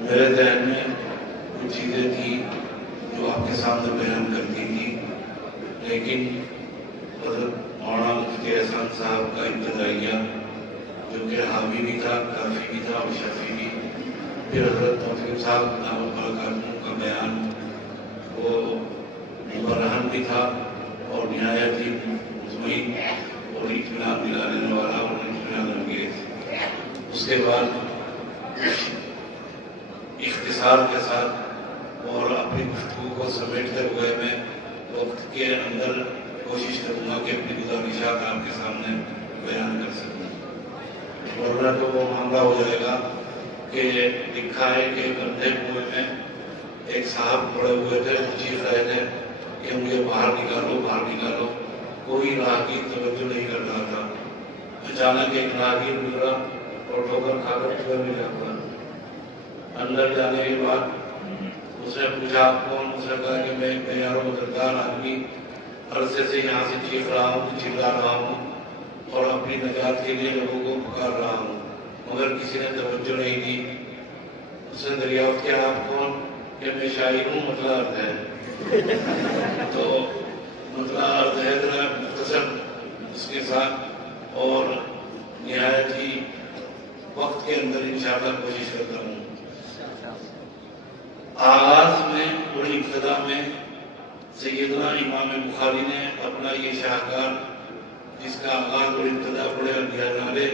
میرے ذہن میں کچھ چیزیں تھیں جو آپ کے سامنے بیان کرتی تھی، لیکن حضرت مولانا مفتی احسان صاحب کا ابتدائیہ جو کہ حاوی بھی تھا، کافی بھی تھا اور شفیع بھی، پھر حضرت مفتی صاحب دامت برکاتہ کا بیان وہ مبرہن بھی تھا اور نہایت ہی مطمئن اور اطمینان دلانے والا اور اطمینان انگیز۔ اس کے بعد اختصار کے ساتھ اور اپنی گفتگو کو سمیٹتے ہوئے میں وقت کے اندر کوشش کروں گا کہ اپنی گزارشات آپ کے سامنے بیان کر سکوں، ورنہ تو وہ معاملہ ہو جائے گا کہ لکھا ہے کہ گندھے کنویں میں ایک صاحب پڑے ہوئے تھے، وہ چیخ رہے تھے کہ مجھے باہر نکالو باہر نکالو، کوئی راہگیر توجہ نہیں کر رہا تھا۔ اچانک ایک راہگیر گزرا اور ٹھوکر کھا کر کنویں میں جا پڑا۔ اندر جانے کے بعد اس نے پوچھا آپ کون؟ اس نے کہا کہ میں ایک بیار و مددگار آدمی عرصے سے یہاں سے چیخ رہا ہوں، چلا رہا ہوں اور اپنی نجات کے لیے لوگوں کو پکار رہا ہوں، مگر کسی نے توجہ نہیں دی۔ اس نے دریافت کیا آپ کون؟ کہ میں شاعر ہوں، مطلع ارض ہے۔ تو مطلع ارض ہے ذرا مختصر اس کے ساتھ اور نہایت ہی وقت کے اندر انشاءاللہ کوشش کرتا ہوں۔ آغاز میں اور ابتدا میں سیدنا امام بخاری نے اپنا یہ شاہکار جس کا آغاز اور ابتدا بڑے اندھیرے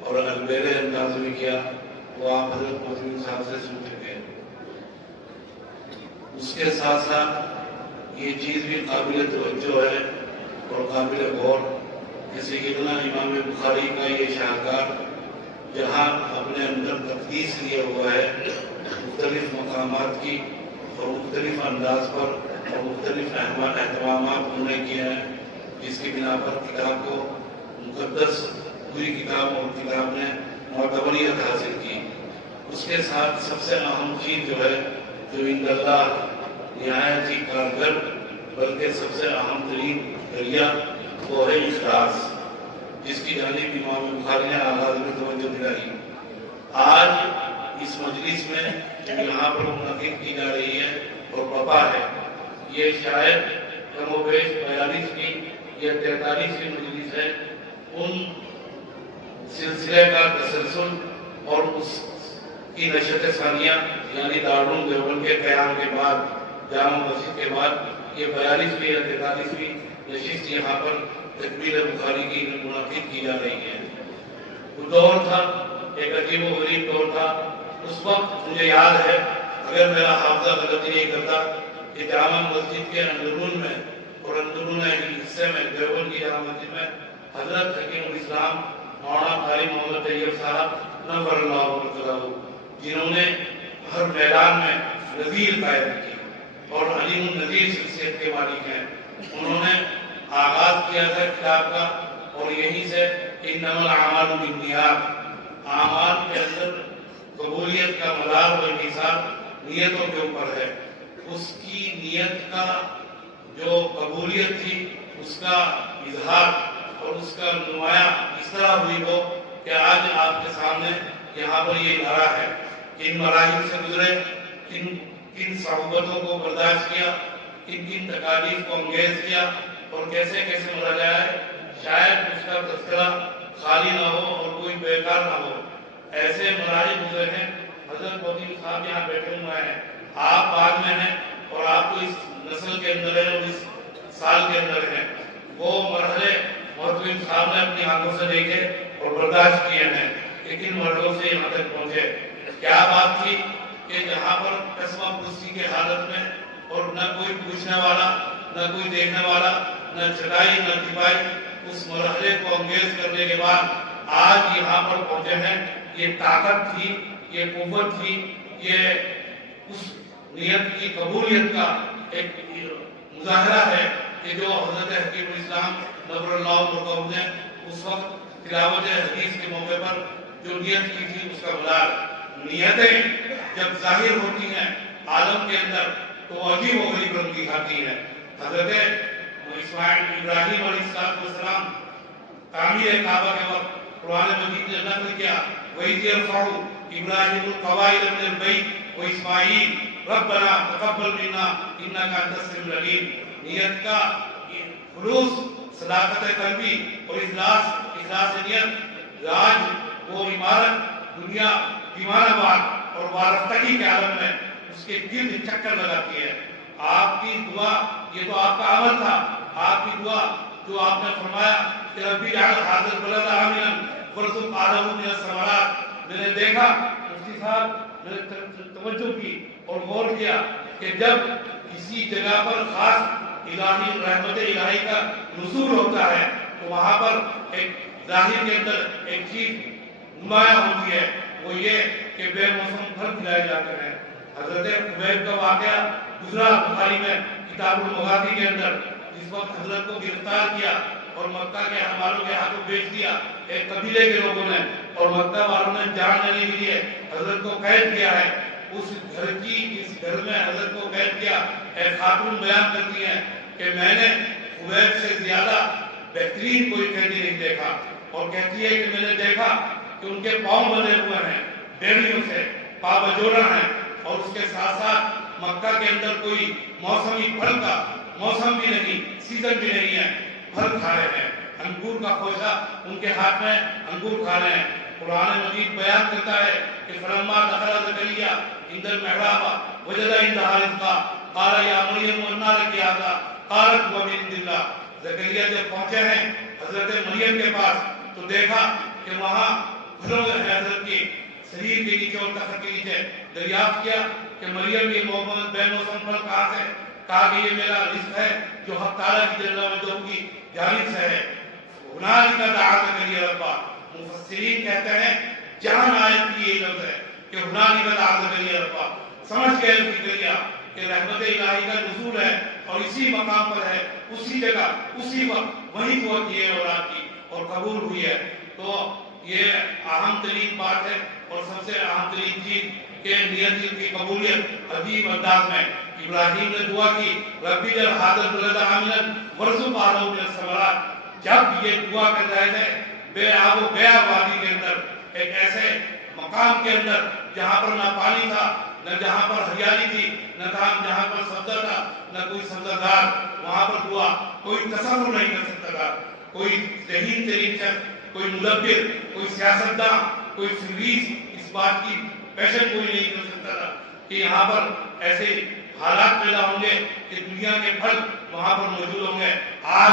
اور البیرے انداز میں کیا، وہ آپ حضرت مفتی صاحب سے سن چکے ہیں۔ اس کے ساتھ ساتھ یہ چیز بھی قابل توجہ ہے اور قابل غور کہ سیدنا امام بخاری کا یہ شاہکار جہاں اپنے اندر تقدیس لیے ہوا ہے مختلف مقامات کی اور مختلف انداز پر اور مختلف اہتمامات انہوں نے کیے ہیں، جس کی بنا پر کتاب کو مقدس پوری کتاب اور کتاب نے معتبریت حاصل کی۔ اس کے ساتھ سب سے اہم چیز جو ہے جو عند اللہ نہایت ہی کارگر بلکہ سب سے اہم ترین ذریعہ وہ ہے اخلاص، جس کی جانب امام بخاری نے آغاز میں توجہ دلائی۔ آج اس مجلس میں جو یہاں پر منعقد کی جا رہی ہے اور بپا ہے، یہ شاید کم و بیش 42ویں یا 43ویں مجلس ہے۔ ان سلسلے کا تسلسل اور اس کی نشست ثانیہ یعنی دارالعلوم دیوبند کے قیام کے بعد، جامع مسجد کے بعد، یہ 42ویں یا 43ویں نشست یہاں پر تکمیل بخاری کی منعقد کی جا رہی ہے۔ وہ دور تھا، ایک عجیب و غریب دور تھا۔ اس وقت مجھے یاد ہے، اگر میرا حافظہ غلطی نہیں کرتا، کہ جامع مسجد کے اندرون میں اور اندرون حصے میں دیوبند کی جامع مسجد میں حضرت حکیم الاسلام مولانا قاری محمد طیب صاحب نور اللہ مرتضیٰ، جنہوں نے ہر میدان میں نذیر قائم کی اور علیم النذیر شخصیت کے مالک ہیں، انہوں نے آغاز کیا تھا کتاب کا اور یہیں سے انما الاعمال بالنیات، اعمال کے اندر قبولیت کا مدار و انحصار نیتوں کے اوپر ہے۔ اس کی نیت کا جو قبولیت تھی اس کا اظہار اور اس کا نمایاں اس طرح ہوئی ہو کہ آج آپ کے سامنے یہاں پر یہ ادارہ ہے، کن مراحل سے گزرے، کن صعوبتوں کو برداشت کیا، کن تکالیف کو انگیز کیا اور کیسے کیسے مرا جائے، شاید اس کا تذکرہ خالی نہ ہو اور کوئی بیکار نہ ہو۔ ایسے مراحل گزرے ہیں۔ حضرت مفتی صاحب یہاں بیٹھے ہوئے ہیں، آپ بعد میں ہیں اور آپ کو اس نسل کے اندر ہے اور اس سال کے اندر ہیں۔ وہ مرحلے مفتی صاحب نے اپنی آنکھوں سے دیکھے اور برداشت کیے ہیں، لیکن مرحلوں سے یہاں تک پہنچے۔ کیا بات تھی کہ جہاں پر قسمہ پرسی کے حالت میں اور نہ کوئی پوچھنے والا، نہ کوئی دیکھنے والا، نہ چٹائی نہ تپائی، اس مرحلے کو انگیز کرنے کے بعد آج یہاں پر پہنچے ہیں۔ یہ طاقت تھی، یہ قوت تھی، یہ اس نیت کی قبولیت کا ایک مظاہرہ ہے کہ جو حضرت حکیم الاسلام نور اللہ مرتضیٰ نے اس وقت تلاوت حدیث کے موقع پر جو نیت کی تھی اس کا بلال۔ نیتیں جب ظاہر ہوتی ہیں عالم کے اندر تو عجیب و غریب رنگ دکھاتی ہیں۔ حضرت ابراہیم علیہ السلام تعمیر کعبہ کے وقت قرآن مجید نے نقل کیا وَإِذْ يَرْفَعُ إِبْرَاهِيمُ الْقَوَاعِدَ مِنَ الْبَيْتِ وَإِسْمَاعِيلُ رَبَّنَا تَقَبَّلْ مِنَّا إِنَّكَ أَنْتَ السَّمِيعُ الْعَلِيمُ. نیت کا خلوص، صداقت قلبی اور اخلاص نیت آج وہ عمارت دنیا دیوانہ باد اور وارفتگی کے عالم میں اس کے گرد چکر لگاتی ہے. آپ کی دعا، یہ تو آپ کا عمل تھا، آپ کی دعا جو آپ نے فرمایا کہ ربی اجعل ھذا البلد آمنا وارزق اہلہ من الثمرات. میں نے دیکھا، مفتی صاحب میں نے توجہ کی اور غور کیا کہ جب کسی جگہ پر خاص الہی رحمت الہی کا نزول ہوتا ہے تو وہاں پر ایک ظاہر کے اندر ایک چیز نمایاں ہوتی ہے، وہ یہ کہ بے موسم پھل کھلائے جاتے ہیں. حضرت خبیب کا واقعہ گزرا بخاری میں کتاب المغازی کے اندر، جس وقت حضرت کو گرفتار کیا اور مکہ کے والوں کے ہاتھوں بیچ دیا ایک قبیلے کے لوگوں نے، اور مکہ والوں نے جان لینے کے لیے حضرت کو قید کیا ہے. اس گھر میں حضرت کو قید کیا. ایک خاتون بیان کرتی ہے کہ میں نے خبیب سے زیادہ بہترین کوئی قیدی نہیں دیکھا، اور کہتی ہے کہ میں نے دیکھا کہ ان کے پاؤں بنے ہوئے ہیں بیڑیوں سے، پا بجوڑا ہیں، اور اس کے ساتھ ساتھ مکہ کے اندر کوئی موسمی پھل کا موسم بھی نہیں، سیزن بھی نہیں ہے، پھل کھا رہے ہیں. انگور کا خوشہ ان کے ہاتھ میں انگور کھا رہے ہیں. قرآن مجید بیان کرتا ہے کہ فلما دخل زکریا عند المحراب وجد عندها رزقا قال یا مریم انا لک ھذا قالت هو من عند اللہ. زکریا جب پہنچے ہیں حضرت مریم کے پاس تو دیکھا کہ وہاں پھلوں ہے حضرت کی شریر کے نیچے اور تخت کے نیچے. دریافت کیا کہ مریم یہ محمد بے موسم پھل کہاں سے؟ کہا کہ یہ میرا رزق ہے جو حق تعالیٰ کی جل وجہ کی جانب سے ہے. ہنالک دعا زکریا ربہ. مفسرین کہتے ہیں جہاں آیت کی یہ لفظ ہے کہ ہنالک دعا زکریا ربہ، سمجھ گئے زکریا کہ رحمت الہی کا نزول ہے اور اسی مقام پر ہے، اسی جگہ اسی وقت وہی دعا کی ہے اولاد کی اور قبول ہوئی ہے. تو یہ اہم ترین بات ہے اور سب سے اہم ترین چیز کہ نیت کی قبولیت. عجیب انداز میں ابراہیم نے دعا کی ربی اجعل ھذا البلد آمنا وارزق اہلہ من الثمرات. جب یہ دعا کر رہے تھے بے آب و گیا وادی کے اندر، ایک ایسے مقام کے اندر جہاں پر نہ پانی تھا، نہ جہاں پر ہریالی تھی، نہ جہاں پر سبزہ تھا، نہ کوئی سبزہ دار، وہاں پر دعا کوئی تصور نہیں کر سکتا تھا. کوئی ذہین ترین شخص، کوئی مدبر، کوئی سیاستداں، کوئی سروس اس بات کی پیشن کوئی نہیں کر سکتا تھا کہ یہاں پر ایسے حالات پیدا ہوں گے کہ دنیا کے پھل وہاں پر موجود ہوں گے. آج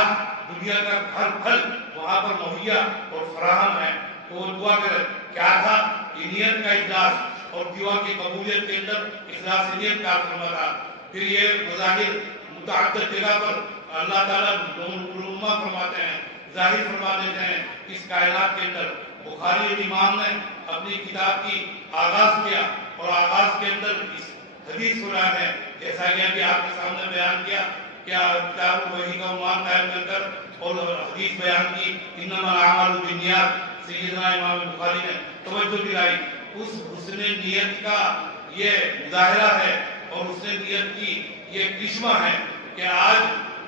دنیا کا ہر پھل وہاں پر مہیا اور فراہم ہے. تو وہ دعا کر کیا تھا؟ یہ نیت کا اخلاص اور دعا کی قبولیت کے اندر اخلاص نیت کا فرما تھا. پھر یہ مظاہر متعدد جگہ پر اللہ تعالیٰ علومہ فرماتے ہیں، ظاہر فرما دیتے ہیں اس کائنات کے اندر. بخاری امام نے اپنی کتاب کی آغاز کیا اور آغاز کے اندر اس حدیث سنا ہے، جیسا کہ آپ کے سامنے بیان کیا کہ کتاب وحی کا عنوان قائم کر کر اور حدیث بیان کی انما الاعمال بالنیات. سیدنا امام بخاری نے توجہ دلائی اس حسن نیت کا یہ مظاہرہ ہے اور حسن نیت کی یہ کرشمہ ہے کہ آج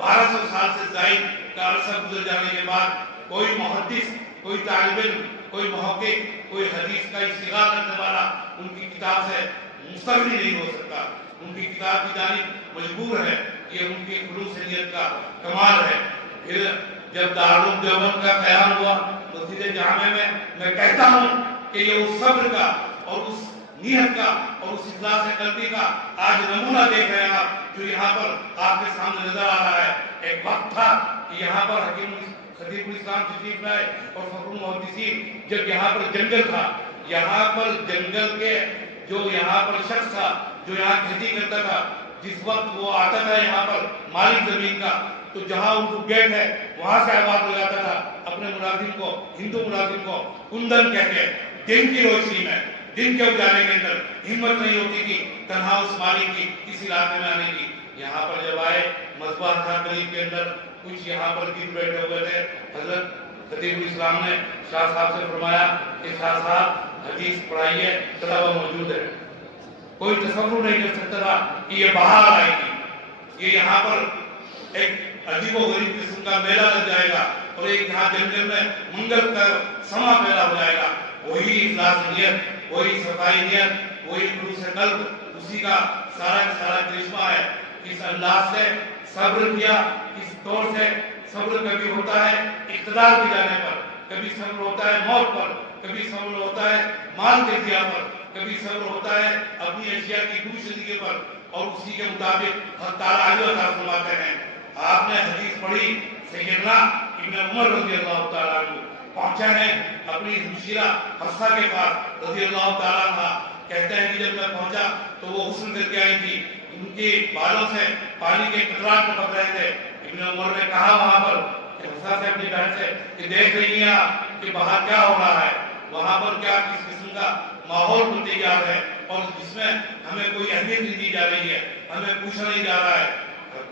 1200 سال سے زائد کا عرصہ گزر جانے کے بعد کوئی محدث، کوئی طالب علم، کوئی محقق، کوئی حدیث کا اشتغال کرنے والا ان کی کتاب سے مستغنی نہیں ہو سکتا. ان کی کتاب کی جانب مجبور ہے. یہ ان کی خلوص نیت کا کمال ہے. پھر جب دارالعلوم دیوبند کا قیام ہوا مسجد جامع میں کہتا ہوں کہ یہ اس صبر کا اور اس نیت کا اور اس اخلاص قلبی کا آج نمونہ دیکھ رہے ہیں آپ، جو یہاں پر آپ کے سامنے نظر آ رہا ہے. ایک وقت تھا کہ یہاں پر حکیم خطیب الاسلام تشریف لائے اور فخر المحدثین، جب یہاں پر جنگل تھا، یہاں پر جنگل کے جو یہاں پر شخص تھا جو یہاں کھیتی کرتا تھا، جس وقت وہ آتا تھا یہاں پر مالک زمین کا، تو جہاں ان کو گیٹ ہے وہاں سے آواز لگاتا تھا اپنے ملازم کو، ہندو ملازم کو کندن کہہ کے. دن کی روشنی میں، دن کے اجالے کے اندر ہمت نہیں ہوتی تھی تنہا اس مالک کی اس علاقے میں آنے کی. یہاں پر جب آئے مذبح تھا قریب کے اندر، کچھ یہاں پر گرد بیٹھے ہوئے تھے. حضرت خطیب الاسلام نے شاہ صاحب سے فرمایا کہ شاہ صاحب حدیث پڑھائیے، طلبہ موجود ہے. کوئی تصور نہیں کر سکتا تھا کہ یہ بہار آئے گی، یہ یہاں پر ایک عجیب و غریب قسم کا میلہ لگ جائے گا اور اور ایک یہاں جنگل میں منگل کا سما پیدا ہو جائے گا. وہی اخلاص نیت، وہی صفائی نیت، وہی خلوص قلب، اسی کا سارا کرشمہ ہے. اس انداز سے صبر کیا، اس طور سے صبر کبھی ہوتا ہے اقتدار پہ جانے پر، کبھی صبر ہوتا ہے موت پر، کبھی صبر ہوتا ہے مال کے ضیاع پر، کبھی صبر ہوتا ہے اپنی اشیاء کی پوشیدگی پر، اور اسی کے مطابق حق تعالیٰ علیہ وسلم فرماتے ہیں. آپ نے حدیث پڑھی، سیدنا ابن عمر رضی اللہ تعالیٰ عنہ پہنچے ہیں اپنی ہمشیرہ حفصہ کے پاس رضی اللہ تعالیٰ عنہ. کہتے ہیں کہ جب میں پہنچا تو وہ غسل کر کے آئی تھی، ان کے بالوں سے پانی کے قطرات ٹپک رہے تھے. ابن عمر نے کہا وہاں پر حفصہ سے اپنی بہن سے کہ دیکھ رہی ہیں آپ کہ باہر کیا ہو رہا ہے، وہاں پر کیا کس قسم کا ماحول بنتے جا رہا ہے اور جس میں ہمیں کوئی اہمیت نہیں دی جا رہی ہے، ہمیں پوچھا نہیں جا رہا ہے.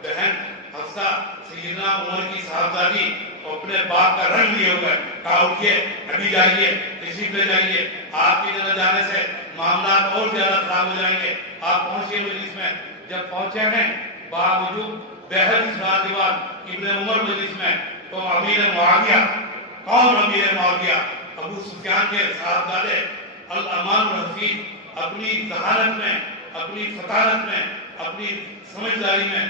بہن حفصہ سیدنا عمر کی صاحبزادی اپنے باپ کا رنگ لیے ہوئے کہا اٹھیے ابھی جائیے تشریف لے جائیے، آپ کے نہ جانے سے معاملات اور زیادہ خراب ہو جائیں گے. آپ پہنچیے مجلس میں. جب پہنچے ہیں باوجود بہت سال کے بعد ابن عمر مجلس میں تو امیر معاویہ، کون امیر معاویہ؟ ابو سفیان کے صاحبزادے الامان الحفیظ اپنی ذہانت میں، اپنی فطانت میں، اپنی سمجھداری میں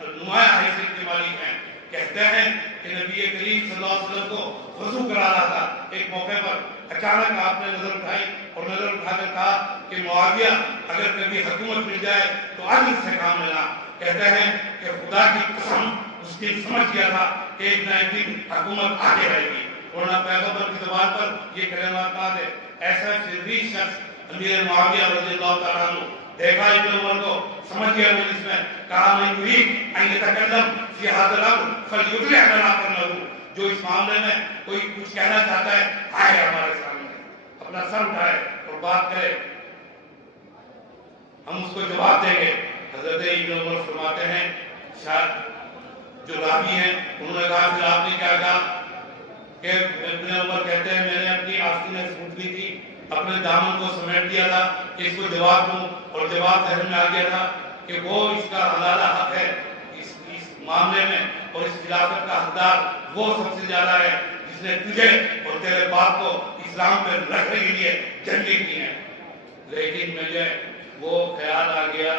نمایاں حیثیت کے مالک ہیں. کہتے ہیں کہ نبی کریم صلی اللہ علیہ وسلم کو وضو کرا رہا تھا، ایک موقع پر اچانک آپ نے نظر اٹھائی اور نظر اٹھا کر کہا کہ معاویہ اگر کبھی حکومت مل جائے تو عدل سے کام لینا. کہتے ہیں کہ خدا کی قسم اس کی سمجھ گیا تھا کہ ایک نہ ایک دن حکومت آگے رہے گی، ورنہ پیغمبر کی زبان پر یہ کلمات نہ دے. ایسا شریر شخص امیر معاویہ رضی اللہ تعالیٰ عنہ دیکھا ابن عمر کو، سمجھ گیا مجلس میں، کہا میں یرید ان یتکلم فی ھذا الامر فلیطلع لنا قبلہ. جو اس معاملے میں کوئی کچھ کہنا چاہتا ہے آئے ہمارے سامنے، اپنا سر اٹھائے اور بات کرے، ہم اس کو جواب دیں گے. حضرت ابن عمر فرماتے ہیں، شاید جو راوی ہیں انہوں نے کہا پھر آپ نے کیا کہا؟ کہ ابن عمر کہتے ہیں میں نے اپنی آستینیں پھوٹ لی تھی، اپنے دامن کو سمیٹ دیا تھا کہ اس کو جواب دوں، اور جواب ذہن میں آ گیا تھا کہ وہ اس کا حلالہ حق ہے اس معاملے میں، اور اس خلافت کا حقدار وہ سب سے زیادہ ہے جس نے تجھے اور تیرے باپ کو اسلام پہ رکھنے کے لیے جنگیں کی ہیں. لیکن مجھے وہ خیال آ گیا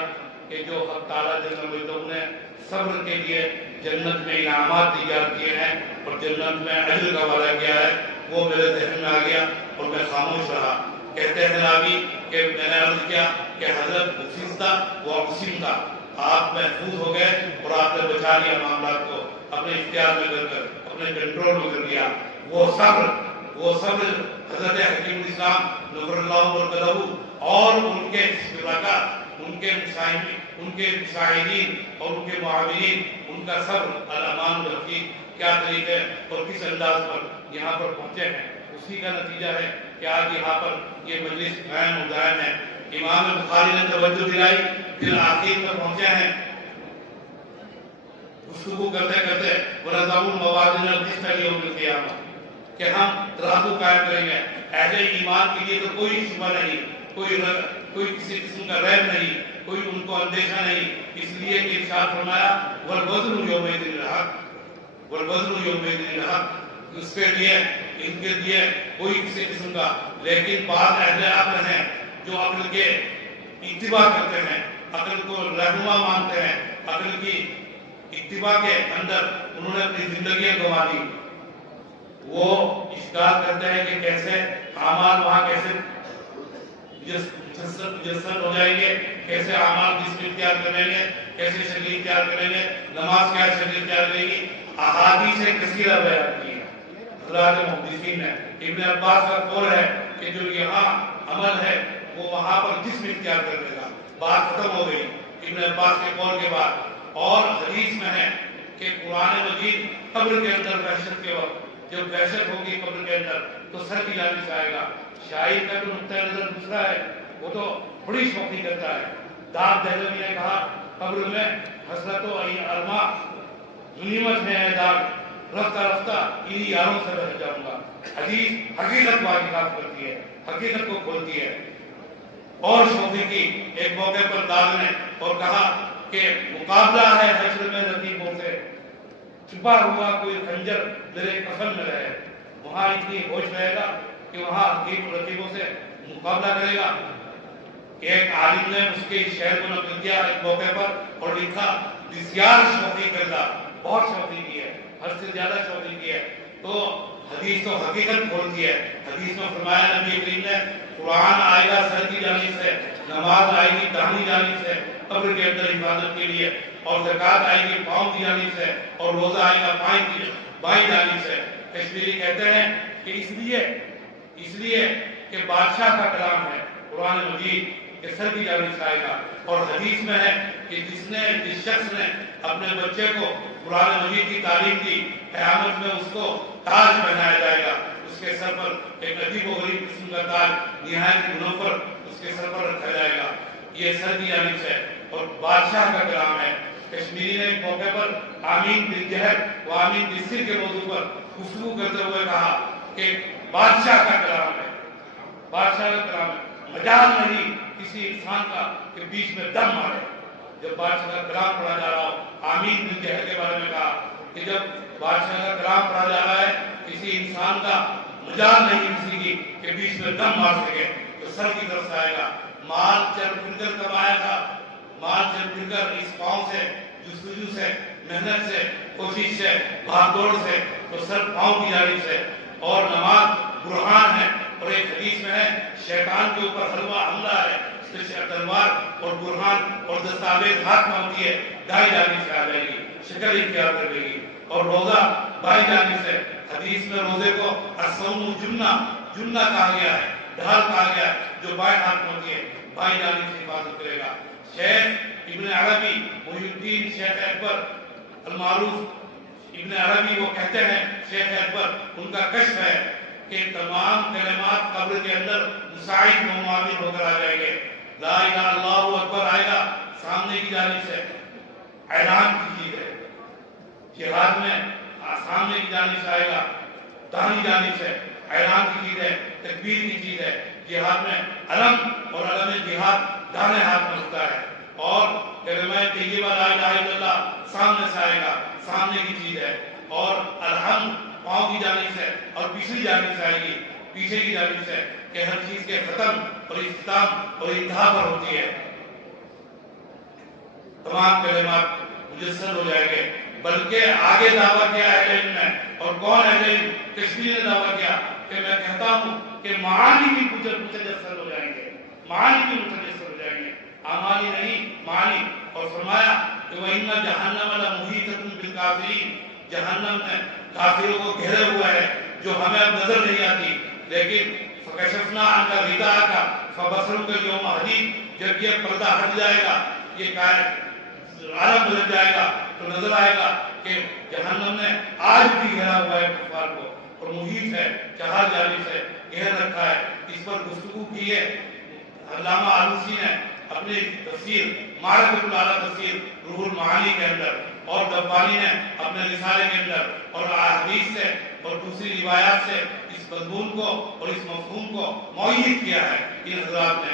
کہ جو حق تعالیٰ جل مجدہ نے صبر کے لیے جنت میں انعامات تیار کیے ہیں اور جنت میں اجر کا وعدہ کیا ہے، وہ میرے ذہن میں آ گیا اور میں خاموش رہا. کہتے ہیں راوی کہ میں نے عرض کیا کہ حضرت حفیظ تھا وہ عصیم تھا، آپ محفوظ ہو گئے اور آپ نے بچا لیا معاملات کو، اپنے اختیار میں کر اپنے کنٹرول میں کر لیا. وہ صبر حضرت حکیم الاسلام نور اللہ برکتہ اور ان کے شرکاء، ان کے مشاہدین اور ان کے معاونین، ان کا صبر الامان الحفیظ کیا طریقے اور کس انداز پر یہاں پر پہنچے ہیں، اسی کا نتیجہ ہے کہ آج یہاں پر یہ مجلس قائم و دائم ہے. امام بخاری نے توجہ دلائی، پھر آخر میں پہنچے ہیں گفتگو کرتے کرتے وَنَضَعُ الْمَوَازِينَ الْقِسْطَ لِيَوْمِ الْقِيَامَةِ کہ ہم ترازو قائم کریں گے. اہل ایمان کے لیے تو کوئی شبہ نہیں، کوئی کسی قسم کا ریب نہیں، کوئی ان کو اندیشہ نہیں، اس لیے کہ ارشاد فرمایا وَالْوَزْنُ يَوْمَئِذٍ الْحَقُّ، وَالْوَزْنُ يَوْمَئِذٍ الْحَقُّ، اس کے لیے ان کے لیے کوئی کسی قسم کا. لیکن بعض اہل عقل ہیں جو عقل کے اتباع کرتے ہیں، عقل کو رہنما مانتے ہیں، عقل کی اتباع کے اندر انہوں نے اپنی زندگیاں گنوا دی. وہ اشکال کرتے ہیں کہ کیسے اعمال وہاں کیسے مجسد ہو جائیں گے، کیسے اعمال جسم اختیار کریں گے، کیسے شکل اختیار کریں گے، نماز کیا شکل اختیار کرے گی. احادیث کثیرہ بیان کی ہیں حضرات محدثین نے. ابن عباس کا قول ہے کہ جو یہاں عمل ہے وہ وہاں پر جسم اختیار کر لے گا. بات ختم ہو گئی ابن عباس کے قول کے بعد. اور حدیث میں ہے کہ قرآن مجید قبر کے اندر وحشت کے وقت جب وحشت ہوگی قبر کے اندر تو سر کی جانب سے آئے گا. شاعر کا تو نقطۂ نظر دوسرا ہے، وہ تو بڑی شوقی کرتا ہے. داد دہلوی نے کہا قبر میں حسرت و ارما غنیمت ہے داغ، رفتہ رفتہ انہی یاروں سے رہ جاؤں گا. حدیث حقیقت کو حقیقت کرتی ہے، حقیقت کو کھولتی ہے. اور شوقی کی ایک موقع پر داغ نے اور کہا کہ مقابلہ ہے حشر میں رقیبوں سے، چھپا ہوا کوئی خنجر میرے کفن میں رہے، وہاں اتنی ہوش رہے گا کہ وہاں حقیق رقیبوں سے مقابلہ کرے گا۔ ایک عالم نے اس کے شعر کو نقل کیا ایک موقع پر اور لکھا بسیار شوقی کردہ، بہت شوقی کی ہے، حد سے زیادہ شوقی کی ہے۔ تو حدیث تو حقیقت کھولتی ہے۔ حدیث میں فرمایا نبی کریم نے قرآن آئے گا سر کی جانب سے، نماز آئے گی داہنی جانب سے قبر کے اندر حفاظت کے لیے، اور زکوٰۃ آئے گی پاؤں کی جانب سے، اور روزہ آئے گا بائیں جانب سے۔ کشمیری کہتے ہیں کہ اس لیے کہ بادشاہ کا کلام ہے قرآن مجید کہ سر کی جانب سے آئے گا، اور حدیث میں ہے کہ جس شخص نے اپنے بچے کو قرآن مجید کی تعلیم دی، قیامت میں اس کو تاج پہنایا جائے گا، اس کے سر پر ایک عجیب و غریب قسم کا تاج نہایت منفر اس کے سر پر رکھا جائے گا۔ یہ سر کی جانب سے اور بادشاہ کا کلام ہے۔ کشمیری نے ایک موقع پر آمین بالجہر و آمین بالسر کے موضوع پر گفتگو کرتے ہوئے کہا کہ بادشاہ کا کلام ہے، بادشاہ کا کلام ہے، مجال نہیں کسی انسان کا کہ بیچ میں دم مارے۔ جب بادشاہ کا کلام پڑھا جا رہا ہو، آمین بالجہر کے بارے میں کہا کہ جب بادشاہ کا کلام پڑھا جا رہا ہے، کسی انسان کا مجال نہیں کسی کی کہ بیچ میں دم مار سکے، تو سر کی طرف سے آئے گا۔ مال چل پھر کر کمایا تھا، مال چل پھر کر اس پاؤں سے، جستجو سے، محنت سے، کوشش سے، بھاگ دوڑ سے، تو سر پاؤں کی جانب سے۔ اور نماز برہان ہے، اور ایک حدیث میں ہے شیطان کے اوپر حملہ ہے، تلوار اور برہان اور دستاویز ہاتھ میں ہوتی ہے، دائیں جانب سے آ جائے گی، شکل اختیار کر لے گی، اور روزہ بائیں جانب سے۔ حدیث میں روزے کو الصوم جنہ کہا گیا ہے، ڈھال کہا گیا ہے، جو بائیں ہاتھ میں ہوتی ہے، بائیں جانب سے حفاظت کرے گا۔ شیخ ابن عربی محی الدین شیخ اکبر المعروف ابن عربی وہ کہتے ہیں، شیخ اکبر ان کا کشف ہے کہ تمام کلمات قبر کے اندر مساعد و معامل ہو کر آ جائیں گے۔ لا الہ الا اللہ اکبر آئے گا سامنے کی جانب سے، اعلان کی چیز ہے۔ جہاد میں سامنے کی جانب سے آئے گا، داہنی جانب سے، اعلان کی چیز ہے، تکبیر کی چیز ہے۔ جہاد میں علم اور علم جہاد داہنے ہاتھ میں ہوتا ہے، اور کلمہ طیبہ لا الہ الا اللہ سامنے سے آئے گا، سامنے کی چیز ہے۔ اور الحمد پاؤں کی جانب سے اور پچھلی جانب سے آئے گی، پیچھے کی جانب سے، کہ ہر چیز کے ختم اور اختتام اور انتہا پر ہوتی ہے۔ تمام کلمات مجسد ہو جائیں گے۔ بلکہ آگے دعویٰ کیا اہل علم نے، اور کون اہل علم؟ کشمیر نے دعویٰ کیا کہ میں کہتا ہوں کہ معانی بھی متجسد ہو جائیں گے، معانی بھی متجسد ہو جائیں گے، اعمالی نہیں معانی۔ اور فرمایا کہ وَإِنَّ جَهَنَّمَ لَمُحِيطَةٌ بِالْكَافِرِينَ، جہنم نے کافروں کو گھیرے ہوا ہے، جو ہمیں اب نظر نہیں آتی، لیکن فَكَشَفْنَا عَنْكَ غِطَاءَكَ فَبَصَرُكَ الْيَوْمَ حَدِيدٌ، جب یہ پردہ ہٹ جائے گا، یہ عالم بدل جائے گا، تو نظر آئے گا کہ جہنم نے آج بھی گھیرا ہوا ہے کفار کو، اور محیط ہے، چہار جانب سے گھیر رکھا ہے۔ اس پر گفتگو کی ہے علامہ آلوسی نے اپنی تفسیر معرفۃ الاعلیٰ تفسیر روح المعانی کے اندر، اور دبانی نے اپنے رسالے کے اندر، اور احادیث سے اور دوسری روایات سے اس مضمون کو اور اس مفہوم کو مؤید کیا ہے۔ ان حضرات نے،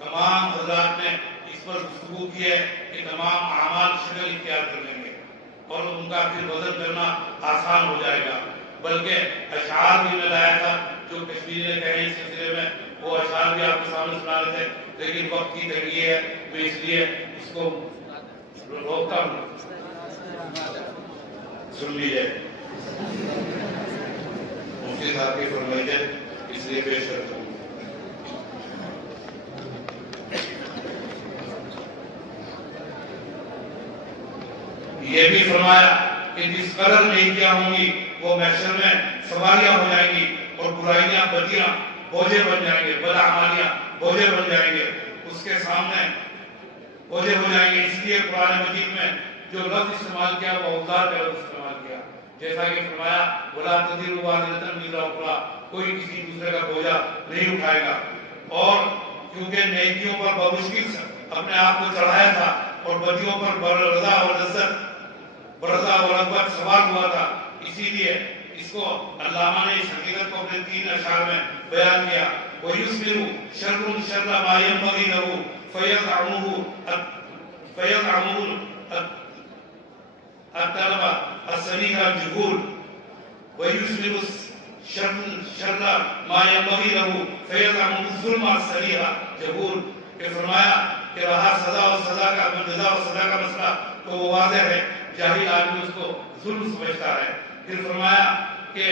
تمام حضرات نے اس پر گفتگو کی ہے کہ تمام اعمال شکل اختیار کر لیں گے، اور ان کا پھر وزن کرنا آسان ہو جائے گا۔ بلکہ اشعار بھی میں لایا تھا جو کشمیری نے کہے اس سلسلے میں، وہ اشعار بھی آپ کے سامنے سنا رہے تھے، لیکن وقت کی تنگی ہے، میں اس لیے اس کو روکتا ہوں۔ سن لیجیے، مفتی صاحب کی فرمائش ہے، اس لیے پیش کرتا ہوں۔ یہ بھی فرمایا کہ جس قدر نیکیاں ہوں گی وہ محشر میں سواریاں ہو جائیں گی، اور برائیاں بدیاں بوجھے بن جائیں گے، بدعمالیاں بوجھے بن جائیں گے، اس کے سامنے بوجھے ہو جائیں گے۔ اس لیے قرآن مجید میں جو لفظ استعمال کیا وہ اوزار کا لفظ استعمال کیا، جیسا کہ فرمایا وَلَا تَزِرُ وَازِرَةٌ وِزْرَ أُخْرَىٰ، کوئی کسی دوسرے کا بوجھا نہیں اٹھائے گا۔ اور کیونکہ نیکیوں پر بمشکل اپنے آپ کو چڑھایا تھا، اور بدیوں پر برضا اور لذت، برضا اور رغبت سوار ہوا تھا، اسی لیے اس کو علامہ نے اس حقیقت کو اپنے 3 اشعار میں بیان کیا۔ وَيُصْبِرُ شَرٌّ شَرَّ مَا يَنبَغِي لَهُ فَيَزْعَمُهُ الطَّلَبَ الصنيع الجهول ويسلب الشر ما ينبغي له فيزعم الظلم الصنيع جهول کہ فرمایا کہ رہا سزا و سزا کا جزا و سزا کا مسئلہ تو وہ واضح ہے، جاہل آدمی اس کو ظلم سمجھتا ہے۔ پھر فرمایا کہ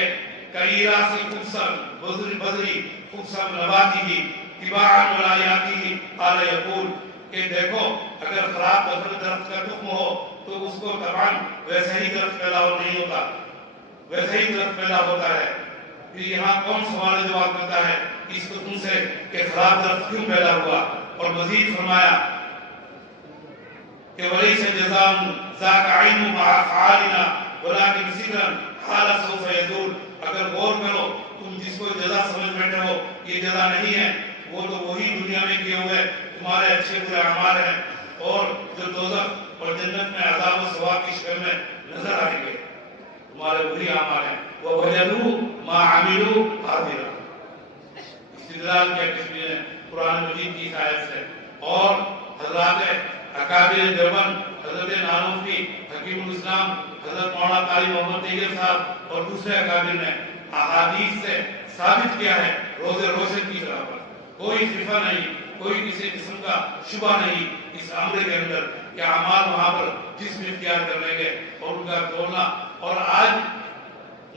کئیرا سے خبصا بذری خبصا نباتی ہی تباعا ولایاتی ہی قال یقول کہ دیکھو اگر خراب درخت کا تخم ہو تو اس کو طبعاً ویسے ہی درخت پیدا نہیں ہوتا، ویسے ہی درخت پیدا ہوتا ہے۔ پھر یہاں کون سوال جواب کرتا ہے اس قسم سے کہ خراب درخت کیوں پیدا ہوا؟ اور مزید فرمایا کہ ولیس جزاء ذاک علم مع فعالنا ولكن ذکرا حال سوف یزول، اگر غور کرو تم جس کو جزا سمجھ بیٹھے ہو یہ جزا نہیں ہے، وہ تو وہی دنیا میں کیے ہوئے تمہارے اچھے برے اعمال ہیں، اور جو دوزخ اور جنت میں عذاب و ثواب کی شکل میں نظر آئیں گے تمہارے بری اعمال ہیں۔ وَوَجَدُوا مَا عَمِلُوا حَاضِرًا، استدلال کیا کشمیر نے قرآن مجید کی آیت سے۔ اور حضرات اکابر دیوبند، حضرت نانوتوی، حکیم الاسلام، حضرت مولانا قاری محمد طیب صاحب اور دوسرے اکابر نے احادیث سے ثابت کیا ہے روز روشن کی طرح پر، کوئی خفا نہیں، کوئی کسی قسم کا شبہ نہیں اس عمل کے اندر کہ اعمال وہاں پر جسم اختیار کر لیں گے اور ان کا تولنا۔ اور آج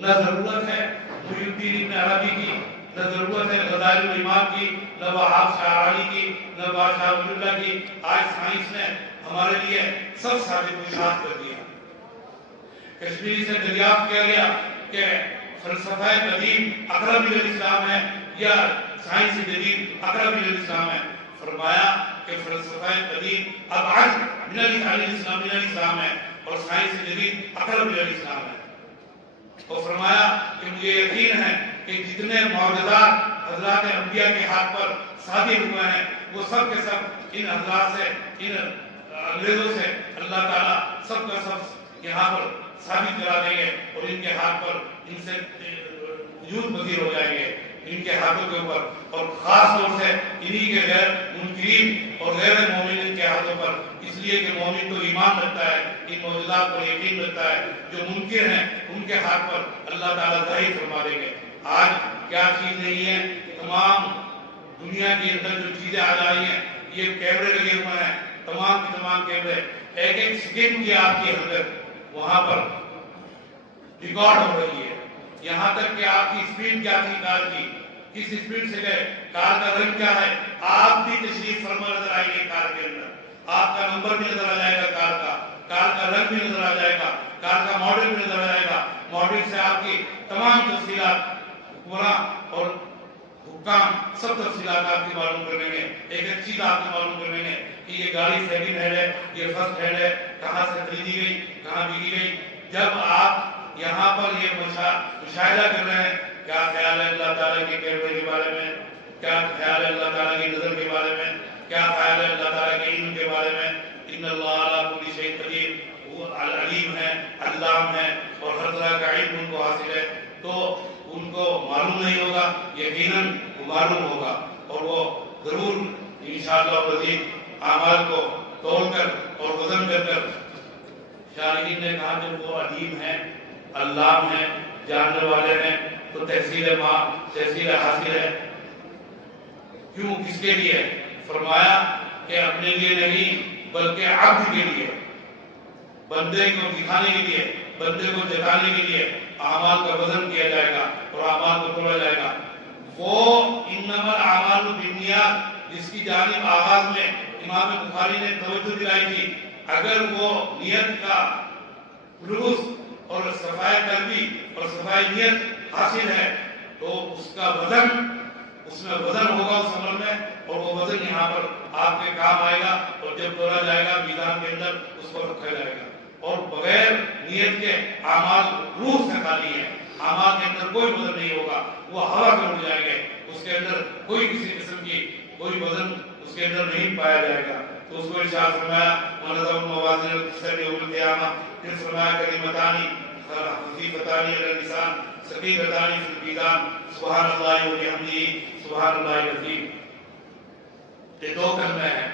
نہ ضرورت ہے محی الدین ابن عربی کی، نہ ضرورت ہے غزالی الامام کی، نہ وہاب شاہرانی کی، نہ بادشاہ ولی اللہ کی، آج سائنس نے ہمارے لیے سب ثابت مشاہد کر دیا۔ کشمیری سے دریافت کیا گیا کہ فلسفہ قدیم اقرب الی الاسلام ہے یا سائنس جدید اقرب الی الاسلام ہے؟ فرمایا کہ فلسفہ قدیم ابعد من الاسلام ہے اور سائنس جدید اقرب الی الاسلام ہے۔ اور فرمایا کہ مجھے یقین ہے کہ جتنے معجزات حضرات انبیاء کے ہاتھ پر صادر ہوئے ہیں وہ سب کے سب ان حضرات سے، ان انگریزوں سے اللہ تعالیٰ سب کا سب یہاں پر ثابت کرا دیں گے اور ان کے ہاتھ پر ان سے وجود پذیر ہو جائیں گے ان کے ہاتھوں کے اوپر، اور خاص طور سے انہی کے غیر منکرین اور غیر مومنین کے ہاتھوں پر، اس لیے کہ مومن تو ایمان رکھتا ہے، ان معجزات پر یقین رکھتا ہے، جو منکر ہیں ان کے ہاتھ پر اللہ تعالیٰ ظاہر فرما دیں گے۔ آج کیا چیز نہیں ہے، تمام دنیا کے اندر جو چیزیں آ رہی ہیں، یہ کیمرے لگے ہوئے ہیں، تمام کے تمام کیمرے ایک ایک سیکنڈ کی آپ کی حرکت وہاں پر ریکارڈ ہو رہی ہے، یہاں تک کہ آپ کی سپیڈ کیا تھی کار کی، کس سپیڈ سے گئے، کار کا رنگ کیا ہے، آپ بھی تشریف فرما نظر آئیں گے کار کے اندر، آپ کا نمبر بھی نظر آ جائے گا، کار کا رنگ بھی نظر آ جائے گا، کار کا ماڈل بھی نظر آ جائے گا، ماڈل سے آپ کی تمام تفصیلات حکمراں اور حکام سب تفصیلات آپ کی معلوم کر لیں گے، ایک ایک چیز آپ کی معلوم کر لیں گے کہ یہ گاڑی سیکنڈ ہینڈ ہے، یہ فرسٹ ہینڈ ہے، کہاں سے خریدی گئی، کہاں بکی گئی۔ جب آپ یہاں پر یہ مشاہدہ کر رہے ہیں، کیا خیال ہے اللہ تعالیٰ کے کیمرے کے بارے میں، کیا خیال ہے اللہ تعالیٰ کی نظر کے بارے میں، کیا خیال ہے اللہ تعالیٰ کے علم کے بارے میں؟ ان اللہ علی کل شیء قدیر، وہ علیم ہے، علام ہے، اور ہر طرح کا علم ان کو حاصل ہے، تو ان کو معلوم نہیں ہوگا، یقیناً وہ معلوم ہوگا، اور وہ ضرور انشاءاللہ مزید اعمال کو توڑ کر اور وزن کر کر، شارحین نے کہا کہ وہ علیم ہے، علام ہے، جاننے والے ہیں، تو تحصیل حاصل ہے، کیوں، کس کے لیے؟ فرمایا کہ اپنے لیے نہیں بلکہ عبد کے لیے، بندے کو دکھانے کے لیے، بندے کو جتانے کے لیے اعمال کا وزن کیا جائے گا اور اعمال کو توڑا جائے گا۔ وہ انما الاعمال بالنیات جس کی جانب آغاز میں امام بخاری نے توجہ دلائی تھی، اگر وہ نیت کا خلوص اور صفائی قلبی اور صفائی نیت حاصل ہے تو اس کا وزن، اس میں وزن ہوگا اس عمل میں، اور وہ وزن یہاں پر آپ کے کام آئے گا، اور جب تولا جائے گا میدان کے اندر اس کو رکھا جائے گا۔ اور بغیر نیت کے اعمال روح سے خالی ہیں، اعمال کے اندر کوئی وزن نہیں ہوگا، وہ ہوا میں اڑ جائیں گے، اس کے اندر کوئی کسی قسم کی کوئی وزن اس کے اندر نہیں پایا جائے گا۔ تو اس کو ارشاد فرمایا وَنَضَعُ الْمَوَازِينَ الْقِسْطَ لِيَوْمِ الْقِيَامَةِ، پھر فرمایا کلمتان خفیفتان علی اللسان ثقیلتان فی المیزان سبحان اللہ وبحمدہ سبحان اللہ العظیم۔ یہ دو کلمے ہیں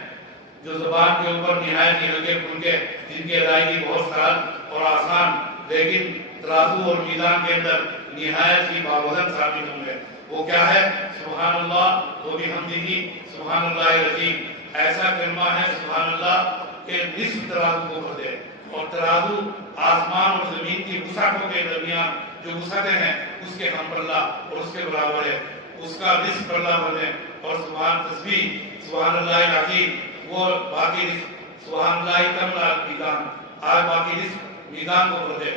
جو زبان کے اوپر نہایت ہی ہلکے پھلکے، جن کی ادائیگی بہت سہل اور آسان لیکن ترازو اور میزان کے اندر نہایت ہی باوزن ثابت ہوں گے. وہ کیا ہے؟ سبحان اللہ و بحمدہ سبحان اللہ العظیم. ایسا کلمہ ہے سبحان اللہ کہ نصف ترازو کو بھر دے، اور ترازو آسمان اور زمین کی وسعتوں کے درمیان جو وسعتیں ہیں اس کے ہم پلہ اور اس کے برابر ہے، اس کا نصف پلہ بھر دے. اور سبحان تسبیح سبحان اللہ العظیم وہ باقی نصف سبحان اللہ کم میزان آج باقی نصف میزان کو بھر دے.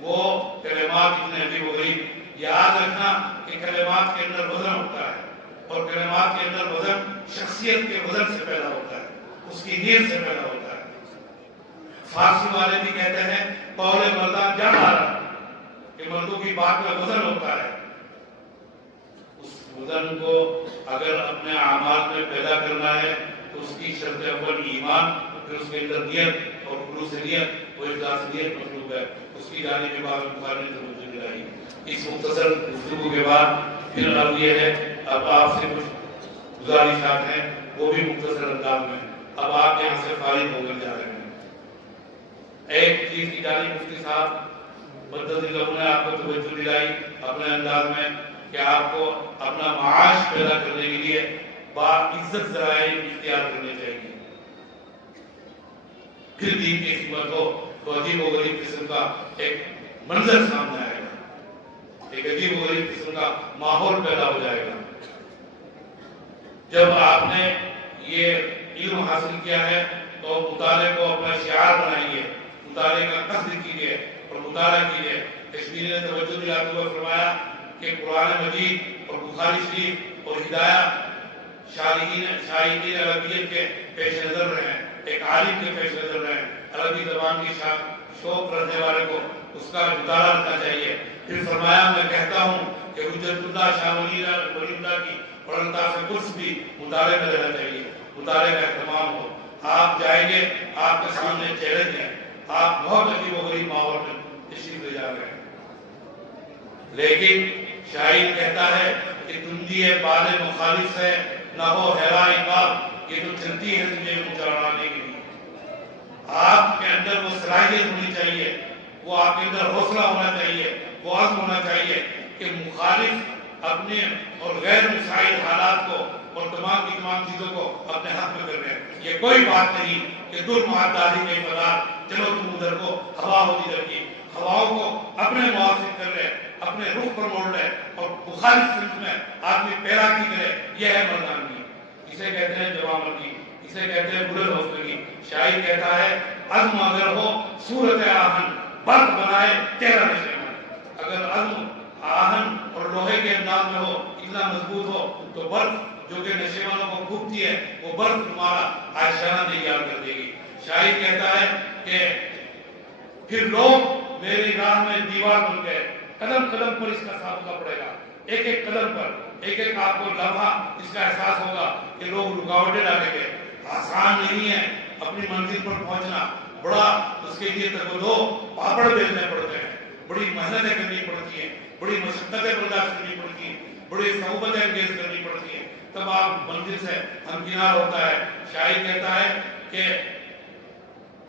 وہ کلمات اتنے عجیب و غریب. یاد رکھنا کہ کلمات کے اندر وزن ہوتا ہے، اور کلمات کے اندر وزن شخصیت کے وزن سے پیدا ہوتا ہے، اس کی نیت سے پیدا ہوتا ہے. فارسی والے بھی کہتے ہیں قول مردان جان آ رہا کہ مردوں کی بات میں وزن ہوتا ہے. اس وزن کو اگر اپنے اعمال میں پیدا کرنا ہے تو اس کی شرط اول ایمان، پھر اس کے اندر نیت اور خلوص نیت و اخلاص نیت مطلوب ہے. اس کی جانب امام بخاری نے توجہ دلائی. اس مختصر گفتگو کے بعد پھر اب یہ ہے، اب آپ سے کچھ گزارشات ہیں وہ بھی مختصر انداز میں. اب آپ یہاں سے فارغ ہو کر جا رہے ہیں. ایک چیز کی جانب مفتی صاحب مدد اللہ نے آپ کو توجہ دلائی اپنے انداز میں کہ آپ کو اپنا معاش پیدا کرنے کے لیے باعزت ذرائع اختیار کرنے چاہیے. پھر دین کی خدمت ہو تو عجیب و غریب قسم کا ایک منظر سامنے آئے گا، ایک عجیب و غریب قسم کا ماحول پیدا ہو جائے گا. جب آپ نے یہ علم حاصل کیا ہے تو مطالعے کو اپنا شعار بنائیے، مطالعے کا قصد کیجیے اور مطالعہ کیجیے. کشمیر نے توجہ دلاتے ہوئے فرمایا کہ قرآن مجید اور بخاری شریف اور ہدایہ شاہدین عربیت کے پیش نظر رہے ہیں، ایک عالم کے پیش نظر رہے ہیں. عربی زبان کی شوق رکھنے والے کو اس کا مطالعہ کرنا چاہیے. پھر فرمایا میں کہتا ہوں کہ حجت اللہ شاہ ولی اللہ کی اور الطاف قدس بھی مطالعے میں رہنا چاہیے، مطالعے کا اہتمام ہو. آپ جائیں گے، آپ کے سامنے چیلنج ہے، آپ بہت عجیب و غریب ماحول میں تشریف لے جا رہے ہیں. لیکن شاعر کہتا ہے کہ تندی بال مخالف ہے نہ ہو حیران عقاب، یہ تو چلتی ہے تجھے اونچا اڑانے کے لیے. آپ کے اندر وہ صلاحیت ہونی چاہیے، وہ آپ کے اندر حوصلہ ہونا چاہیے، وہ عزم ہونا چاہیے کہ مخالف اپنے اور غیر مساعد حالات کو اور تمام کی تمام چیزوں کو اپنے حق میں کر رہے ہیں. یہ کوئی بات نہیں کہ دور معداری کے فضار چلو تم ادھر کو ہوا ہوتی ادھر کی، ہواؤں کو اپنے موافق کر رہے، اپنے رخ پر موڑ رہے اور مخالف سمت میں آدمی پیرا کی کرے. یہ ہے مردانگی، اسے کہتے ہیں جوامردی، اسے کہتے ہیں بلند حوصلگی. شاعر کہتا ہے عزم اگر ہو صورت آہن برق بنائے تیرا نشیمن. اگر عزم آہن اور لوہے کے انداز میں ہو، اتنا مضبوط ہو تو برق جو کہ نشیمنوں کو پھونکتی ہے وہ برق تمہارا عائشانہ تیار کر دے گی. شاعر کہتا ہے کہ پھر لوگ میری راہ میں دیوار بن گئے، قدم قدم پر اس کا سابقہ پڑے گا. ایک ایک قدم پر ایک ایک آپ کو لمحہ اس کا احساس ہوگا کہ لوگ رکاوٹیں ڈالیں گے. آسان نہیں ہے اپنی منزل پر پہنچنا، بڑا اس کے لیے تگودو پاپڑ بیلنے پڑتے ہیں، بڑی محنتیں کرنی پڑتی ہیں، بڑی مشقتیں برداشت کرنی پڑتی ہیں، بڑی صحبتیں انگیز کرنی پڑتی ہیں، تب آپ منزل سے ہمکنار ہوتا ہے. شاعر کہتا ہے کہ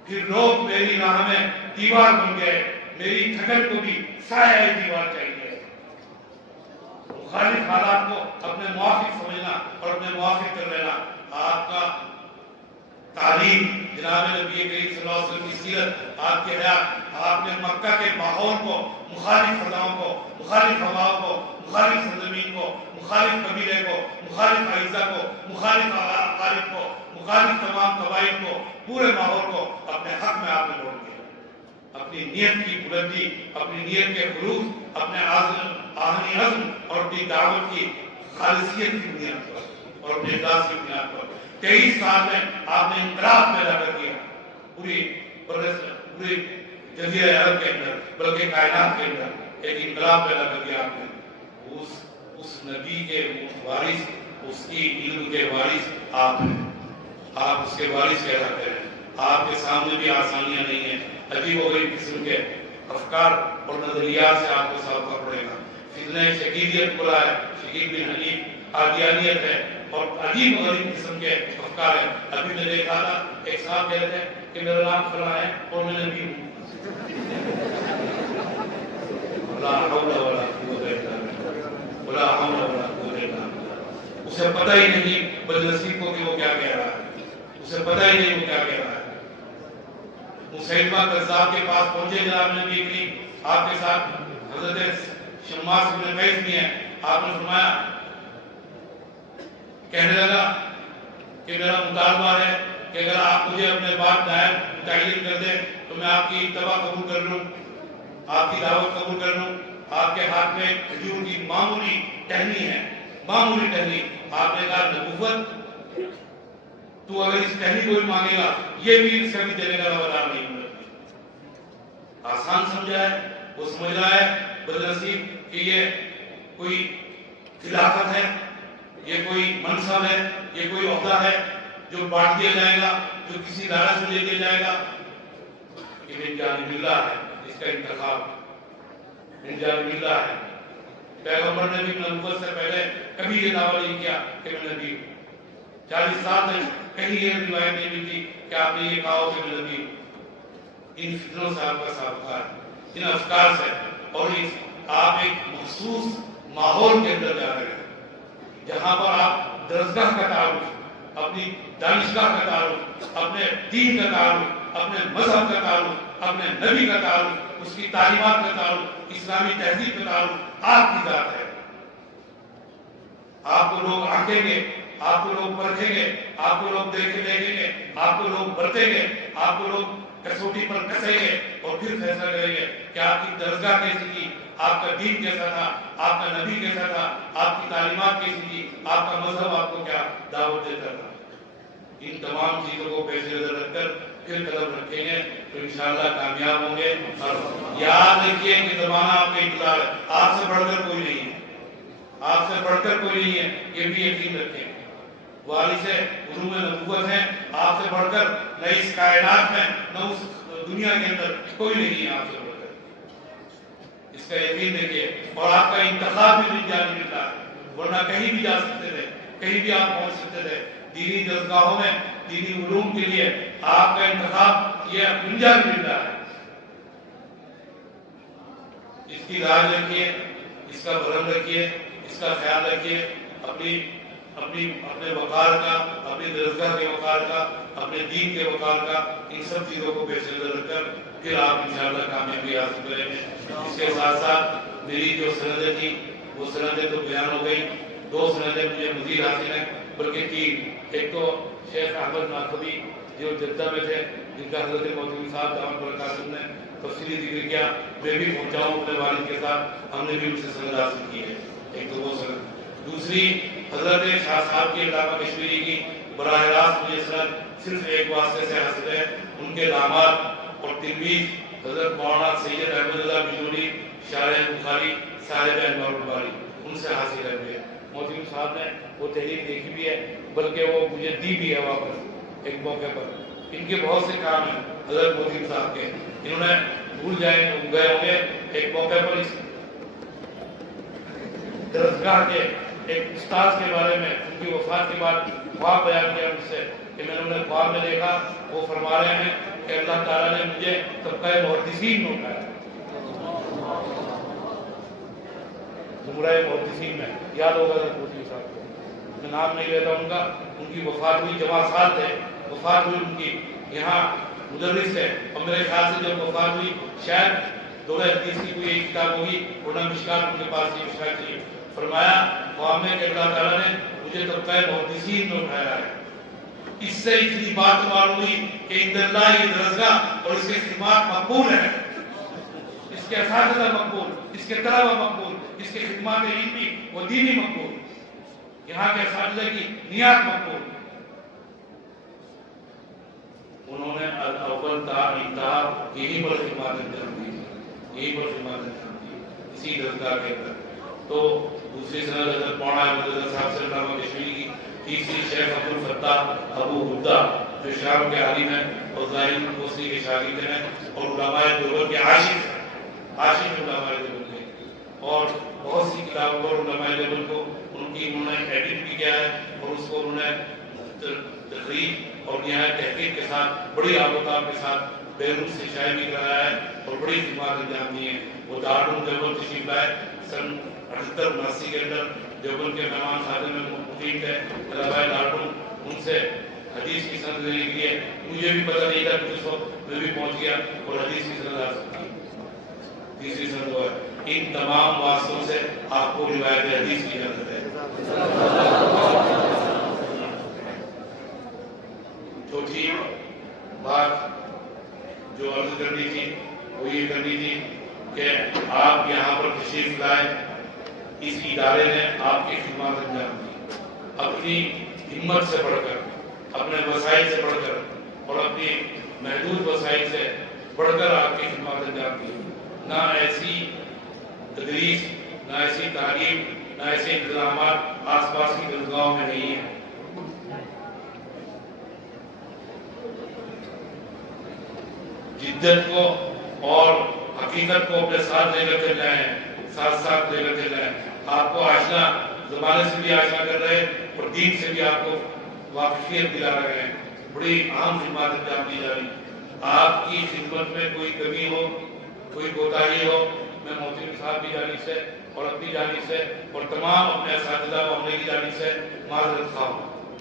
پھر لوگ میری راہ میں دیوار بن گئے، میری تھکن کو بھی سایہ دیوار چاہیے. مخالف حالات کو اپنے موافق سمجھنا اور اپنے موافق کر لینا. آپ کا تعلیم، جناب نبی کریم صلی اللہ علیہ وسلم کی سیرت، آپ کے حیات، آپ نے مکہ کے ماحول کو، مخالف فضاؤں کو، مخالف ہواؤں کو، مخالف سرزمین کو، مخالف قبیلے کو، مخالف اعزا کو، مخالف اقارب کو، مخالف تمام قبائل کو، پورے ماحول کو اپنے حق میں آپ نے موڑ دیا. اپنی نیت کی بلندی، اپنی نیت کے خلوص، اپنے آہنی عزم اور اپنی دعوت کی خالصیت کی بنیاد پر اور اپنے اخلاص کی بنیاد پر 23 سال میں آپ نے انقلاب پیدا کر دیا پوری جزیرہ عرب کے اندر، بلکہ کائنات کے اندر ایک انقلاب پیدا کر دیا آپ نے. اس نبی کے وارث، اس کی علم کے وارث آپ ہیں، آپ اس کے وارث کہلاتے ہیں. آپ کے سامنے بھی آسانیاں نہیں ہیں، عجیب و غریب قسم کے افکار اور نظریات سے آپ کو سابقہ پڑے گا. فتنہ شکیلیت بلا ہے، شکیل بن حنیف، قادیانیت ہے اور عجیب و غریب قسم کے افکار ہیں. ابھی میں دیکھا تھا ایک صاحب کہتے ہیں کہ میرا نام فلاں ہے اور میں نبی ہوں. لا حول ولا قوت الا باللہ ولا حول ولا قوت الا باللہ. اسے پتہ ہی نہیں بدنصیب کو کہ وہ کیا کہہ رہا ہے، اسے پتہ ہی نہیں وہ کیا کہہ رہا ہے. مسیلمہ کذاب کے پاس پہنچے جناب نبی کریم، آپ کے ساتھ حضرت شماس بن قیس بھی ہیں. آپ نے فرمایا، کہنے لگا کہ میرا مطالبہ ہے کہ اگر آپ مجھے اپنے باپ نائب تعین کر دیں تو میں آپ کی اتباع قبول کر لوں، آپ کی دعوت قبول کر لوں. آپ کے ہاتھ میں کھجور کی معمولی ٹہنی ہے، معمولی ٹہنی. آپ نے کہا نبوت، تو اگر اس ٹہنی کو بھی مانگے گا یہ بھی اس کا بھی دینے کا وعدہ نہیں ہوں. آسان سمجھا ہے، وہ سمجھ رہا ہے بدنصیب کہ یہ کوئی خلافت ہے، یہ کوئی منصب ہے، یہ کوئی عہدہ ہے جو بانٹ دیا جائے گا، جو کسی ادارہ سے دے دیا جائے گا. یہ من جانب اللہ ہے، اس کا انتخاب من جانب اللہ ہے. پیغمبر نے بھی نبوت سے پہلے کبھی یہ دعویٰ نہیں کیا کہ میں نبی ہوں. 40 سال تک کہیں یہ روایت نہیں ملتی کہ آپ نے یہ کہا ہو کہ میں نبی ہوں. ان فتنوں سے آپ کا سابقہ ہے، ان افکار سے، اور آپ ایک مخصوص ماحول کے اندر جا رہے ہیں جہاں پر آپ درسگاہ کا تعلق، اپنی دانشگاہ کا تعلق، اپنے دین کا تعلق، اپنے مذہب کا تعلق، اپنے نبی کا تعلق، اس کی تعلیمات کا تعلق، اسلامی تہذیب کا تعلق آپ کی ذات ہے. آپ کو لوگ آنکھیں گے، آپ کو لوگ پرکھیں گے، آپ کو لوگ دیکھیں گے، آپ کو لوگ برتیں گے، آپ کو لوگ کسوٹی پر کسیں گے اور پھر فیصلہ کریں گے کہ آپ کی درسگاہ کیسی تھی، آپ کا دین کیسا تھا، آپ کا نبی کیسا تھا، آپ کی تعلیمات کیسی تھی، آپ کا مذہب آپ کو کیا دعوت دیتا تھا. ان تمام چیزوں کو پیش نظر رکھ کر پھر قدم رکھیں گے تو انشاءاللہ کامیاب ہوں گے. اور یاد رکھیے کہ زمانہ آپ کا انتظار ہے، آپ سے بڑھ کر کوئی نہیں ہے، آپ سے بڑھ کر کوئی نہیں ہے، یہ بھی یقین رکھیں. والد سے علوم نبوت ہیں، آپ سے بڑھ کر نہ اس کائنات میں نہ اس دنیا کے اندر کوئی نہیں ہے آپ سے بڑھ کر. اس کا یقین رکھیے. اور آپ کا انتخاب بھی من جانب اللہ ہے، ورنہ کہیں بھی جا سکتے تھے، کہیں بھی آپ پہنچ سکتے تھے. دینی درسگاہوں میں دینی علوم کے لیے آپ کا انتخاب یہ من جانب اللہ ہے. اس کی راہ رکھیے، اس کا بھرم رکھیے، اس کا خیال رکھیے. اپنے وقار کا، اپنی درسگاہ کے وقار کا، اپنے دین کے وقار کا، ان سب چیزوں کو پیش نظر رکھ کر پھر آپ انشاءاللہ کامیابی حاصل کریں گے. اس کے ساتھ ساتھ میری جو سندیں تھی وہ سندیں تو بیان ہو گئی. 2 سندیں مجھے مزید حاصل ہیں، بلکہ 3. ایک تو شیخ احمد ناقوی جو جدہ میں تھے، جن کا حضرت مولوی صاحب دامت برکاتہ نے تفصیلی ذکر کیا، میں بھی پہنچا ہوں اپنے والد کے ساتھ، ہم نے بھی ان سے سند حاصل کی ہے. ایک تو وہ سند. دوسری حضرت شاہ صاحب کی علامہ کشمیری کی براہ راست مجھے سند صرف ایک واسطے سے حاصل ہے، ان کے داماد اور تلمیذ حضرت مولانا سید احمد اللہ بجوری شارح بخاری صاحب انوار الباری، ان سے حاصل ہے. مجھے مودودی صاحب نے وہ تحریر دیکھی بھی ہے، بلکہ وہ مجھے دی بھی ہے واپس ایک موقع پر. ان کے بہت سے کام ہیں حضرت مودودی صاحب کے، انہوں نے بھول گئے ہوں گے. ایک موقع پر اس درسگاہ کے ایک استاد کے بارے میں ان کی وفات کے بعد خواب بیان کیا مجھ سے کہ میں نے انہیں خواب میں دیکھا، وہ فرما رہے ہیں کہ اللہ تعالیٰ نے مجھے طبقہ محدثین میں اٹھایا. زمرہ محدثین میں، یاد ہوگا حضرت مودودی صاحب کو، میں نام نہیں لیتا ان کا. ان کی وفات ہوئی، جمع سال تھے، وفات ہوئی ان کی. یہاں مدرس تھے، اور میرے خیال سے جب وفات ہوئی شاید دورہ حدیث کی کوئی ایک کتاب ہوگی، ورنہ مشکات ان کے پاس یہ مشکات چاہیے. فرمایا خواب میں کہ اللہ تعالیٰ نے مجھے طبقہ محدثین میں اٹھایا ہے. اس سے اتنی بات معلوم ہوئی کہ عند اللہ یہ درسگاہ اور اس کے خدمات مقبول ہیں، اس کے اساتذہ مقبول، اس کے طلبہ مقبول، اس کے خدمات علمی و دینی مقبول، یہاں کے اساتذہ کی نیات مقبول. انہوں نے اول تا انتہا یہی پر خدمات انجام دی، یہی پر خدمات انجام دی اسی درسگاہ کے اندر. تو دوسری سند حضرت مولانا احمد رضا صاحب سے علامہ کشمیری کی. تیسری شیخ عبدالفتاح ابو حدہ جو شام کے عالم ہیں اور ظاہر کوسی کے شاگرد ہیں اور علماء دیوبند کے عاشق علماء دیوبند کے، اور بہت سی کتابوں پر علماء دیوبند کو انہوں نے ایڈٹ بھی کیا ہے اور اس کو انہوں نے تقریر اور نہایت تحقیق کے ساتھ بڑی آب و تاب کے ساتھ بیرون سے شائع بھی کرایا ہے اور بڑی خدمات انجام دی ہیں. وہ دارالعلوم دیوبند تشریف لائے سن 78-79 کے اندر دیوبند کے مہمان خانے میں مقیم تھے طلباء دارالعلوم، ان سے حدیث کی سند لینے کے لیے مجھے بھی پتہ نہیں تھا کہ اس وقت میں بھی پہنچ گیا اور حدیث کی سند آ سکتی تیسری سند ہوا ہے۔ ان تمام واسطوں سے آپ کو روایت حدیث کی اجازت ہے۔ چوتھی بات جو عرض کرنی تھی وہ یہ کرنی تھی کہ آپ یہاں پر تشریف لائے، اس ادارے نے آپ کی خدمات انجام دی، اپنی ہمت سے بڑھ کر، اپنے وسائل سے بڑھ کر اور اپنی محدود وسائل سے بڑھ کر آپ کی خدمات انجام دی۔ نہ ایسی تدریس، نہ ایسی تعلیم، نہ ایسے انتظامات آس پاس کی درسگاہوں میں نہیں ہیں۔ جدت کو اور حقیقت کو اپنے ساتھ لے کر چل رہے ہیں، ساتھ لے کر چل رہے ہیں۔ آپ کو آشنا، زمانے سے بھی آشنا کر رہے ہیں اور دین سے بھی آپ کو واقفیت دلا رہے ہیں۔ بڑی اہم خدمات انجام دی جا رہی۔ آپ کی خدمت میں کوئی کمی ہو، کوئی کوتاہی ہو، میں محترم صاحب کی جانب سے اور اپنی جانب سے اور تمام اپنے اساتذہ و عملے کی جانب سے معذرت خواہ ہوں،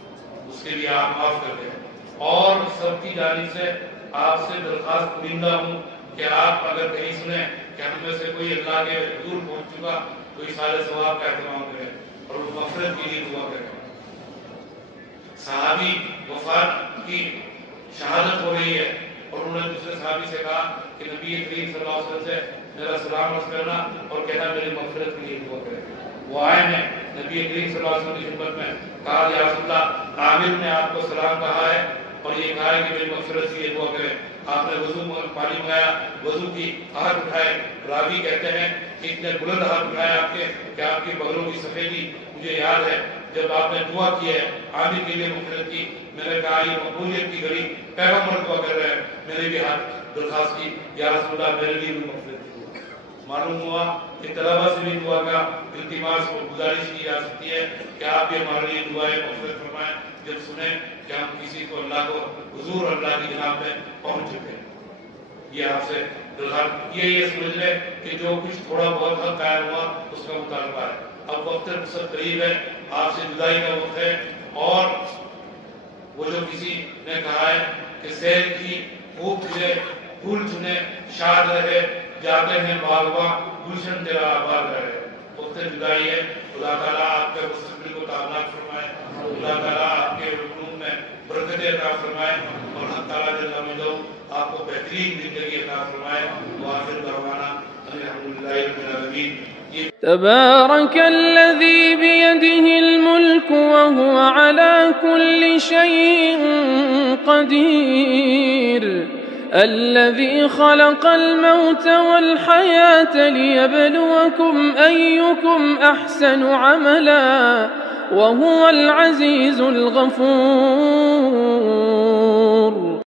اس کے لیے آپ معاف کر دیں۔ اور سب کی جانب سے آپ سے درخواست کنندہ ہوں کہ آپ اگر کہیں سنیں کہ ہم میں سے کوئی اللہ کے حضور پہنچ چکا تو اِیصال ثواب کا اہتمام کریں اور اس مغفرت کے لیے دعا کریں۔ صحابی وفات کی شہادت ہو رہی ہے اور انہوں نے دوسرے صحابی سے کہا کہ نبی کریم صلی اللہ علیہ وسلم سے میرا سلام عرض کرنا اور کہنا میری مغفرت کے لیے دعا کریں۔ وہ آئے ہیں نبی کریم صلی اللہ علیہ وسلم کی خدمت میں، کہا یا رسول اللہ عامر نے آپ کو سلام کہا ہے اور یہ کہا ہے کہ میری مغفرت کے لیے دعا کریں۔ آپ نے وضو پانی منگایا، وضو کی ہاتھ اٹھائے، راوی کہتے ہیں کہ اتنے بلند ہاتھ اٹھائے آپ کے کہ آپ کی بغلوں کی سفیدی مجھے یاد ہے جب آپ نے دعا کی ہے عامر کے لیے مغفرت کی، میں نے کہا یہ مقبولیت کی گھڑی پیغمبر دعا کر رہے ہیں، میں نے بھی ہاتھ درخواست کی یا رسول اللہ میرے لیے بھی مغفرت کی۔ معلوم ہوا کہ طلبہ سے بھی دعا کا التماس اور گزارش کی جا سکتی ہے کہ آپ بھی ہمارے لیے دعائیں مغفرت فرمائیں جب سنیں کہ ہم کسی کو اللہ کو حضور اللہ کی جناب میں پہنچ چکے ہیں۔ یہ آپ سے درخواست یہ سمجھ لیں کہ جو کچھ تھوڑا بہت حق قائم ہوا اس کا مطالبہ ہے۔ اب وقت رخصت قریب ہے، آپ سے جدائی کا وقت ہے، اور وہ جو کسی نے کہا ہے کہ سیر کی خوب کھلے پھول چنے شاد رہے جاتے ہیں باغباں گلشن تیرا آباد رہے۔ وقت جدائی ہے، خدا تعالیٰ آپ کے مستقبل کو تابناک فرمائے، خدا تعالیٰ آپ کے علوم میں برکتیں عطا فرمائے اور حق تعالیٰ جل مجدہ آپ کو بہترین زندگی عطا فرمائے۔ وآخر دعوانا الحمدللہ رب العالمین۔ تبارك الذي بيده الملك وهو على كل شيء قدير، الذي خلق الموت والحياة ليبلوكم أيكم أحسن عملا وهو العزيز الغفور۔